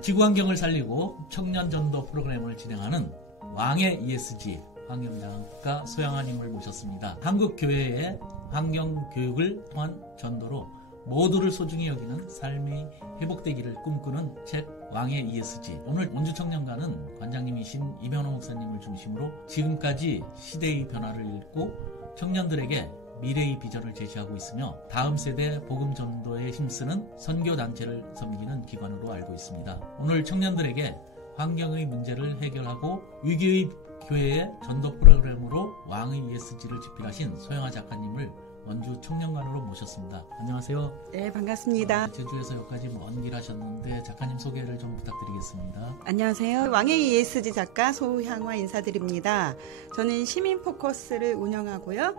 지구환경을 살리고 청년전도 프로그램을 진행하는 왕의 ESG 환경장학가 소양아님을 모셨습니다. 한국교회의 환경교육을 통한 전도로 모두를 소중히 여기는 삶이 회복되기를 꿈꾸는 책 왕의 ESG. 오늘 원주청년관은 관장님이신 이병호 목사님을 중심으로 지금까지 시대의 변화를 읽고 청년들에게 미래의 비전을 제시하고 있으며 다음 세대 복음 전도에 힘쓰는 선교단체를 섬기는 기관으로 알고 있습니다. 오늘 청년들에게 환경의 문제를 해결하고 위기의 교회의 전도 프로그램으로 왕의 ESG를 집필하신 소영아 작가님을 원주 청년관으로 모셨습니다. 안녕하세요. 네, 반갑습니다. 제주에서 여기까지 먼 길 하셨는데 작가님 소개를 좀 부탁드리겠습니다. 안녕하세요. 왕의 ESG 작가 소향화 인사드립니다. 저는 시민 포커스를 운영하고요.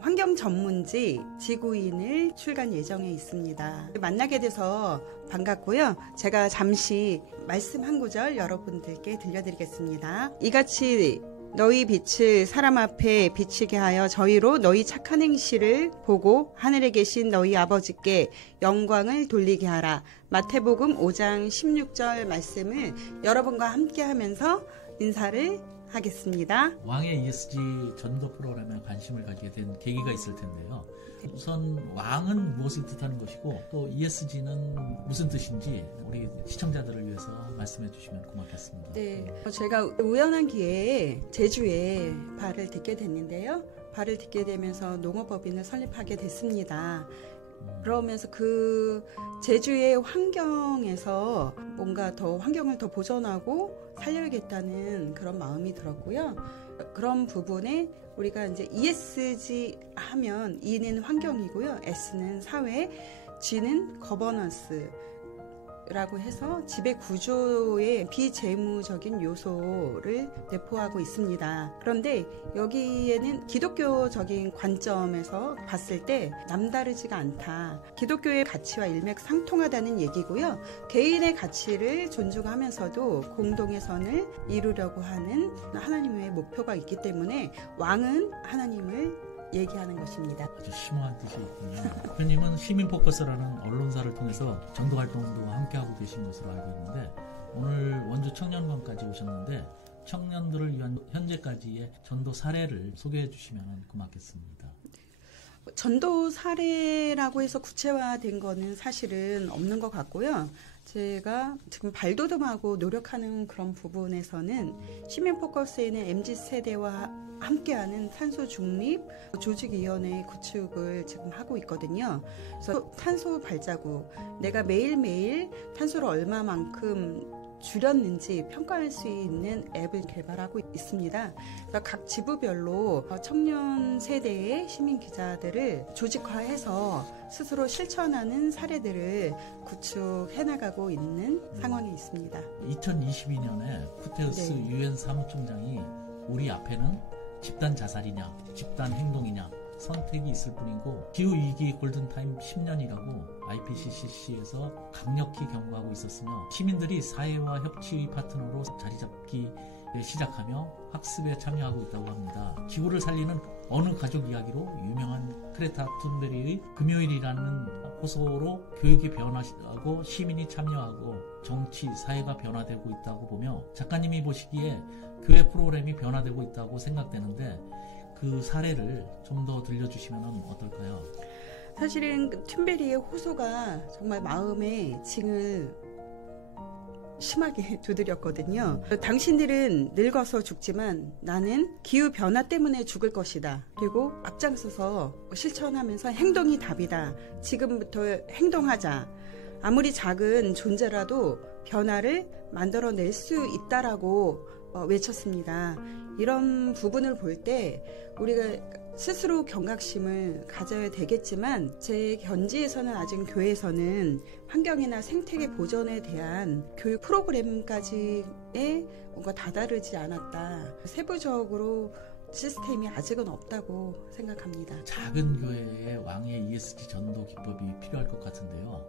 환경 전문지 지구인을 출간 예정에 있습니다. 만나게 돼서 반갑고요. 제가 잠시 말씀 한 구절 여러분들께 들려드리겠습니다. 이같이 너희 빛을 사람 앞에 비치게 하여 저희로 너희 착한 행실을 보고 하늘에 계신 너희 아버지께 영광을 돌리게 하라. 마태복음 5장 16절 말씀을 여러분과 함께 하면서 인사를 하겠습니다. 왕의 ESG 전도 프로그램에 관심을 가지게 된 계기가 있을 텐데요. 우선 왕은 무엇을 뜻하는 것이고 또 ESG는 무슨 뜻인지 우리 시청자들을 위해서 말씀해 주시면 고맙겠습니다. 네, 제가 우연한 기회에 제주에 발을 딛게 됐는데요. 발을 딛게 되면서 농업법인을 설립하게 됐습니다. 그러면서 그 제주의 환경에서 뭔가 더 환경을 더 보존하고 살려야겠다는 그런 마음이 들었고요. 그런 부분에 우리가 이제 ESG 하면 E는 환경이고요. S는 사회, G는 거버넌스. 라고 해서 지배 구조의 비재무적인 요소를 내포하고 있습니다. 그런데 여기에는 기독교적인 관점에서 봤을 때 남다르지가 않다. 기독교의 가치와 일맥상통하다는 얘기고요. 개인의 가치를 존중하면서도 공동의 선을 이루려고 하는 하나님의 목표가 있기 때문에 왕은 하나님을 얘기하는 것입니다. 아주 심오한 뜻이 있군요. 대표님은 시민포커스라는 언론사를 통해서 전도활동도 함께하고 계신 것으로 알고 있는데 오늘 원주 청년관까지 오셨는데 청년들을 위한 현재까지의 전도 사례를 소개해 주시면 고맙겠습니다. 전도 사례라고 해서 구체화된 거는 사실은 없는 것 같고요. 제가 지금 발돋움하고 노력하는 그런 부분에서는 시민포커스에는 MZ세대와 함께하는 탄소 중립 조직위원회 구축을 지금 하고 있거든요. 그래서 탄소 발자국, 내가 매일매일 탄소를 얼마만큼 줄였는지 평가할 수 있는 앱을 개발하고 있습니다. 그래서 각 지부별로 청년 세대의 시민 기자들을 조직화해서 스스로 실천하는 사례들을 구축해 나가고 있는 상황에 있습니다. 2022년에 구테우스 유엔 사무총장이 우리 앞에는 집단 자살이냐, 집단 행동이냐 선택이 있을 뿐이고 기후위기 골든타임 10년이라고 IPCC에서 강력히 경고하고 있었으며 시민들이 사회와 협치의 파트너로 자리잡기 시작하며 학습에 참여하고 있다고 합니다. 지구를 살리는 어느 가족 이야기로 유명한 크레타 툰베리의 금요일이라는 호소로 교육이 변화하고 시민이 참여하고 정치, 사회가 변화되고 있다고 보며 작가님이 보시기에 교회 프로그램이 변화되고 있다고 생각되는데 그 사례를 좀 더 들려주시면 어떨까요? 사실은 툰베리의 호소가 정말 마음에 징을 심하게 두드렸거든요. 당신들은 늙어서 죽지만 나는 기후변화 때문에 죽을 것이다. 그리고 앞장서서 실천하면서 행동이 답이다. 지금부터 행동하자. 아무리 작은 존재라도 변화를 만들어낼 수 있다라고 외쳤습니다. 이런 부분을 볼 때 우리가 스스로 경각심을 가져야 되겠지만 제 견지에서는 아직 교회에서는 환경이나 생태계 보존에 대한 교육 프로그램까지에 뭔가 다다르지 않았다. 세부적으로 시스템이 아직은 없다고 생각합니다. 작은 교회에 왕의 ESG 전도 기법이 필요할 것 같은데요.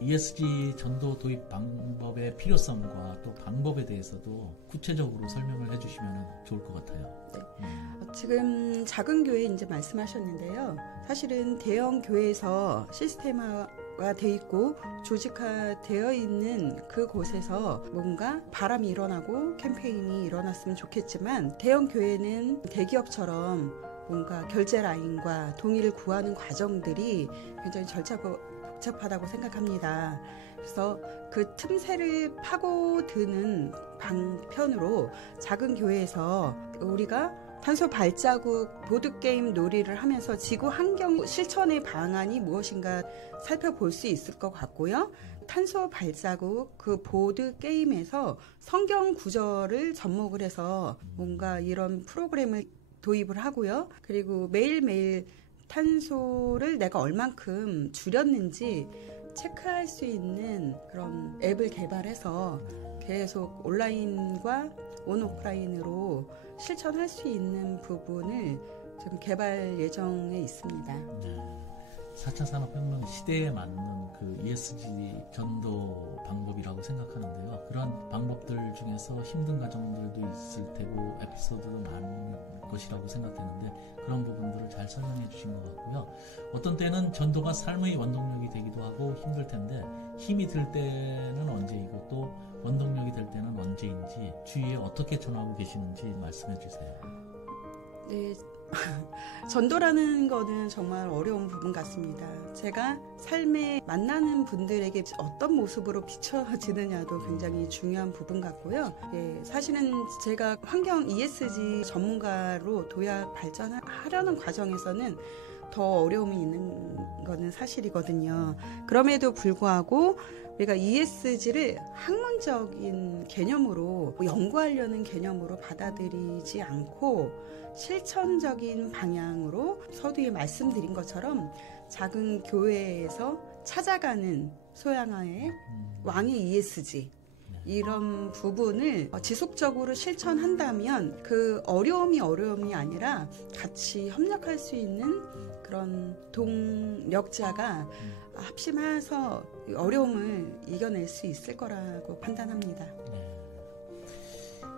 ESG 전도 도입 방법의 필요성과 또 방법에 대해서도 구체적으로 설명을 해주시면 좋을 것 같아요. 네. 지금 작은 교회 이제 말씀하셨는데요. 사실은 대형 교회에서 시스템화가 돼 있고 조직화되어 있는 그곳에서 뭔가 바람이 일어나고 캠페인이 일어났으면 좋겠지만, 대형 교회는 대기업처럼 뭔가 결제 라인과 동의를 구하는 과정들이 굉장히 복잡하다고 생각합니다. 그래서 그 틈새를 파고드는 방편으로 작은 교회에서 우리가 탄소 발자국 보드게임 놀이를 하면서 지구 환경 실천의 방안이 무엇인가 살펴볼 수 있을 것 같고요. 탄소 발자국 그 보드게임에서 성경 구절을 접목을 해서 뭔가 이런 프로그램을 도입을 하고요. 그리고 매일매일 탄소를 내가 얼만큼 줄였는지 체크할 수 있는 그런 앱을 개발해서 계속 온라인과 온오프라인으로 실천할 수 있는 부분을 좀 개발 예정에 있습니다. 네. 4차 산업혁명 시대에 맞는 그 ESG 전도 방법이라고 생각하는데요. 그런 방법들 중에서 힘든 과정들도 있을 테고 에피소드도 많은 것이라고 생각되는데, 그런 부분들을 잘 설명해 주신 것 같고요. 어떤 때는 전도가 삶의 원동력이 되기도 하고 힘들 텐데, 힘이 들 때는 언제이고 또 원동력이 될 때는 언제인지 주위에 어떻게 전하고 계시는지 말씀해 주세요. 네, 전도라는 거는 정말 어려운 부분 같습니다. 제가 삶에 만나는 분들에게 어떤 모습으로 비춰지느냐도 굉장히 중요한 부분 같고요. 예, 사실은 제가 환경 ESG 전문가로 도약 발전하려는 과정에서는 더 어려움이 있는 거는 사실이거든요. 그럼에도 불구하고 우리가 ESG를 학문적인 개념으로 연구하려는 개념으로 받아들이지 않고 실천적인 방향으로 서두에 말씀드린 것처럼 작은 교회에서 찾아가는 소양화의 왕의 ESG, 이런 부분을 지속적으로 실천한다면 그 어려움이 아니라 같이 협력할 수 있는 그런 동력자가 합심해서 어려움을 이겨낼 수 있을 거라고 판단합니다.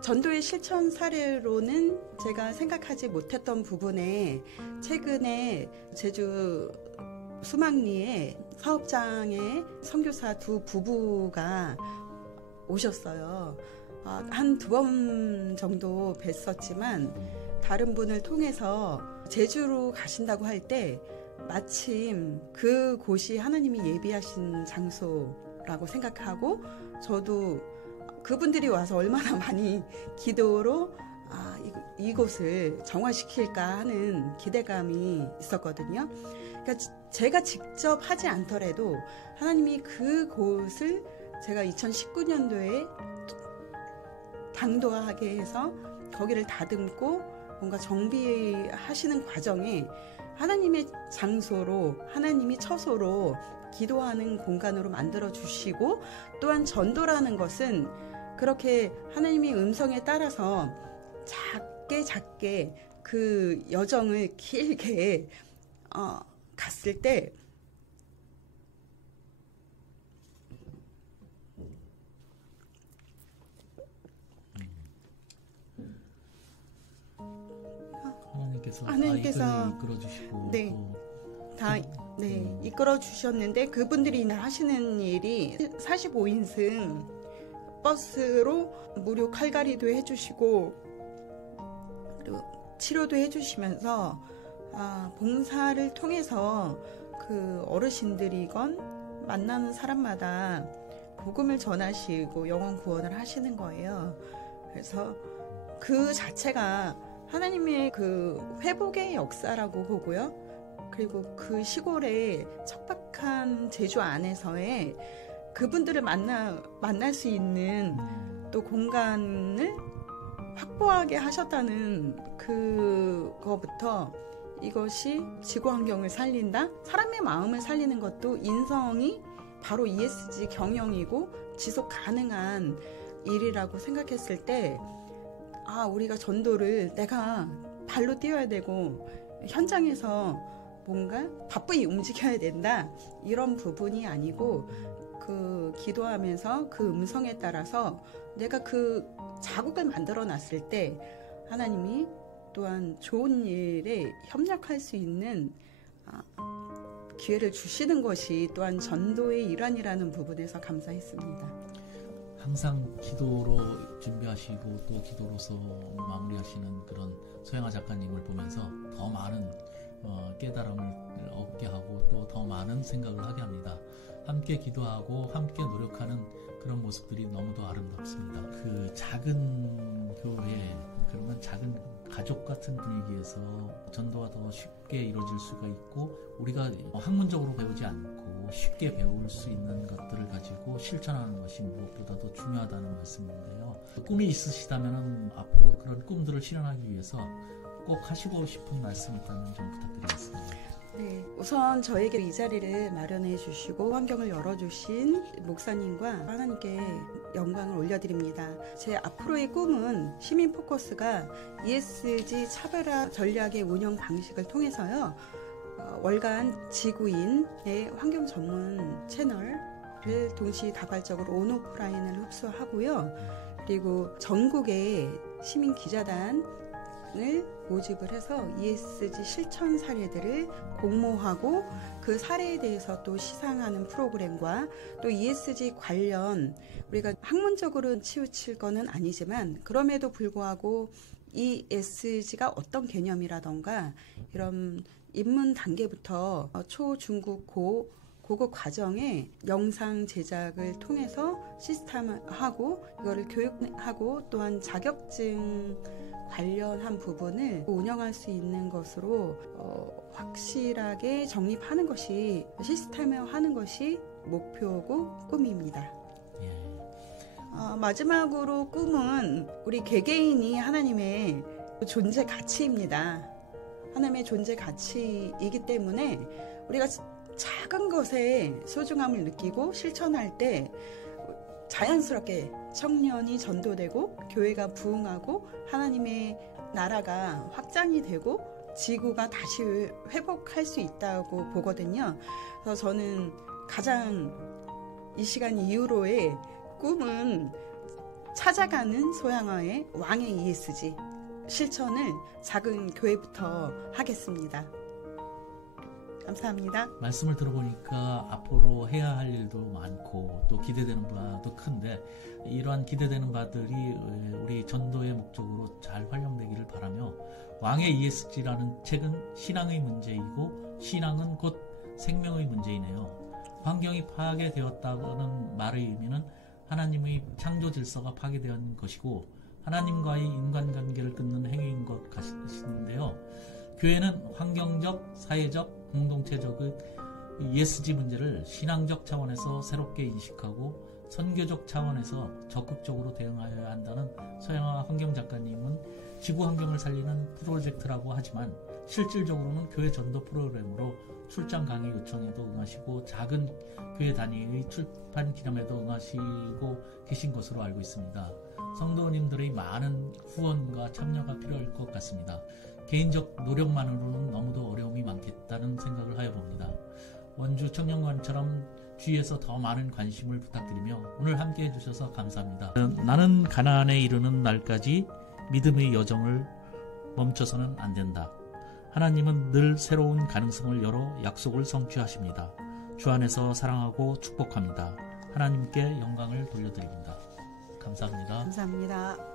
전도의 실천 사례로는 제가 생각하지 못했던 부분에 최근에 제주 수막리에 사업장에 선교사 두 부부가 오셨어요. 한 두 번 정도 뵀었지만 다른 분을 통해서 제주로 가신다고 할 때 마침 그곳이 하나님이 예비하신 장소라고 생각하고, 저도 그분들이 와서 얼마나 많이 기도로 이곳을 정화시킬까 하는 기대감이 있었거든요. 그러니까 제가 직접 하지 않더라도 하나님이 그곳을 제가 2019년도에 당도하게 해서 거기를 다듬고 뭔가 정비하시는 과정에 하나님의 장소로, 하나님이 처소로 기도하는 공간으로 만들어 주시고, 또한 전도라는 것은 그렇게 하나님의 음성에 따라서 작게 그 여정을 길게 갔을 때 하나님께서 이끌어 주시고 네, 다 이끌어 주셨는데, 그분들이 하시는 일이 45인승 버스로 무료 칼갈이도 해주시고 그리고 치료도 해주시면서 봉사를 통해서 그 어르신들이건 만나는 사람마다 복음을 전하시고 영혼 구원을 하시는 거예요. 그래서 그 자체가 하나님의 그 회복의 역사라고 보고요. 그리고 그 시골의 척박한 제주 안에서의 그분들을 만날 수 있는 또 공간을 확보하게 하셨다는 그거부터 이것이 지구 환경을 살린다? 사람의 마음을 살리는 것도 인성이 바로 ESG 경영이고 지속 가능한 일이라고 생각했을 때, 우리가 전도를 내가 발로 뛰어야 되고 현장에서 뭔가 바쁘게 움직여야 된다 이런 부분이 아니고 그 기도하면서 그 음성에 따라서 내가 그 자국을 만들어 놨을 때 하나님이 또한 좋은 일에 협력할 수 있는 기회를 주시는 것이 또한 전도의 일환이라는 부분에서 감사했습니다. 항상 기도로 준비하시고 또 기도로서 마무리하시는 그런 소양아 작가님을 보면서 더 많은 깨달음을 얻게 하고 또 더 많은 생각을 하게 합니다. 함께 기도하고 함께 노력하는 그런 모습들이 너무도 아름답습니다. 그 작은 교회, 그러면 작은 가족 같은 분위기에서 전도가 더 쉽게 이루어질 수가 있고 우리가 학문적으로 배우지 않고 쉽게 배울 수 있는 것들을 가지고 실천하는 것이 무엇보다도 중요하다는 말씀인데요. 꿈이 있으시다면 앞으로 그런 꿈들을 실현하기 위해서 꼭 하시고 싶은 말씀 있다면 좀 부탁드리겠습니다. 네, 우선 저에게 이 자리를 마련해 주시고 환경을 열어주신 목사님과 하나님께 영광을 올려드립니다. 제 앞으로의 꿈은 시민 포커스가 ESG 차별화 전략의 운영 방식을 통해서요. 월간 지구인의 환경 전문 채널을 동시다발적으로 온오프라인을 흡수하고요. 그리고 전국의 시민 기자단을 모집을 해서 ESG 실천 사례들을 공모하고 그 사례에 대해서 또 시상하는 프로그램과 또 ESG 관련 우리가 학문적으로는 치우칠 거는 아니지만 그럼에도 불구하고 ESG가 어떤 개념이라던가 이런 입문 단계부터 초, 중급, 고급 과정에 영상 제작을 통해서 시스템화하고 이거를 교육하고 또한 자격증 관련한 부분을 운영할 수 있는 것으로 확실하게 정립하는 것이 시스템화하는 것이 목표고 꿈입니다. 마지막으로 꿈은 우리 개개인이 하나님의 존재 가치입니다. 하나님의 존재 가치이기 때문에 우리가 작은 것에 소중함을 느끼고 실천할 때 자연스럽게 청년이 전도되고 교회가 부흥하고 하나님의 나라가 확장이 되고 지구가 다시 회복할 수 있다고 보거든요. 그래서 저는 가장 이 시간 이후로의 꿈은 찾아가는 소양아의 왕의 ESG 실천을 작은 교회부터 하겠습니다. 감사합니다. 말씀을 들어보니까 앞으로 해야 할 일도 많고 또 기대되는 바도 큰데 이러한 기대되는 바들이 우리 전도의 목적으로 잘 활용되기를 바라며 왕의 ESG라는 책은 신앙의 문제이고 신앙은 곧 생명의 문제이네요. 환경이 파괴되었다는 말의 의미는 하나님의 창조 질서가 파괴된 것이고 하나님과의 인간관계를 끊는 행위인 것 같으신데요. 교회는 환경적, 사회적, 공동체적의 ESG 문제를 신앙적 차원에서 새롭게 인식하고 선교적 차원에서 적극적으로 대응하여야 한다는 소양아 환경작가님은 지구 환경을 살리는 프로젝트라고 하지만 실질적으로는 교회 전도 프로그램으로 출장 강의 요청에도 응하시고 작은 교회 단위의 출판 기념에도 응하시고 계신 것으로 알고 있습니다. 성도님들의 많은 후원과 참여가 필요할 것 같습니다. 개인적 노력만으로는 너무도 어려움이 많겠다는 생각을 하여 봅니다. 원주 청년관처럼 주위에서 더 많은 관심을 부탁드리며 오늘 함께 해주셔서 감사합니다. 나는 가나안에 이르는 날까지 믿음의 여정을 멈춰서는 안 된다. 하나님은 늘 새로운 가능성을 열어 약속을 성취하십니다. 주 안에서 사랑하고 축복합니다. 하나님께 영광을 돌려드립니다. 감사합니다. 감사합니다.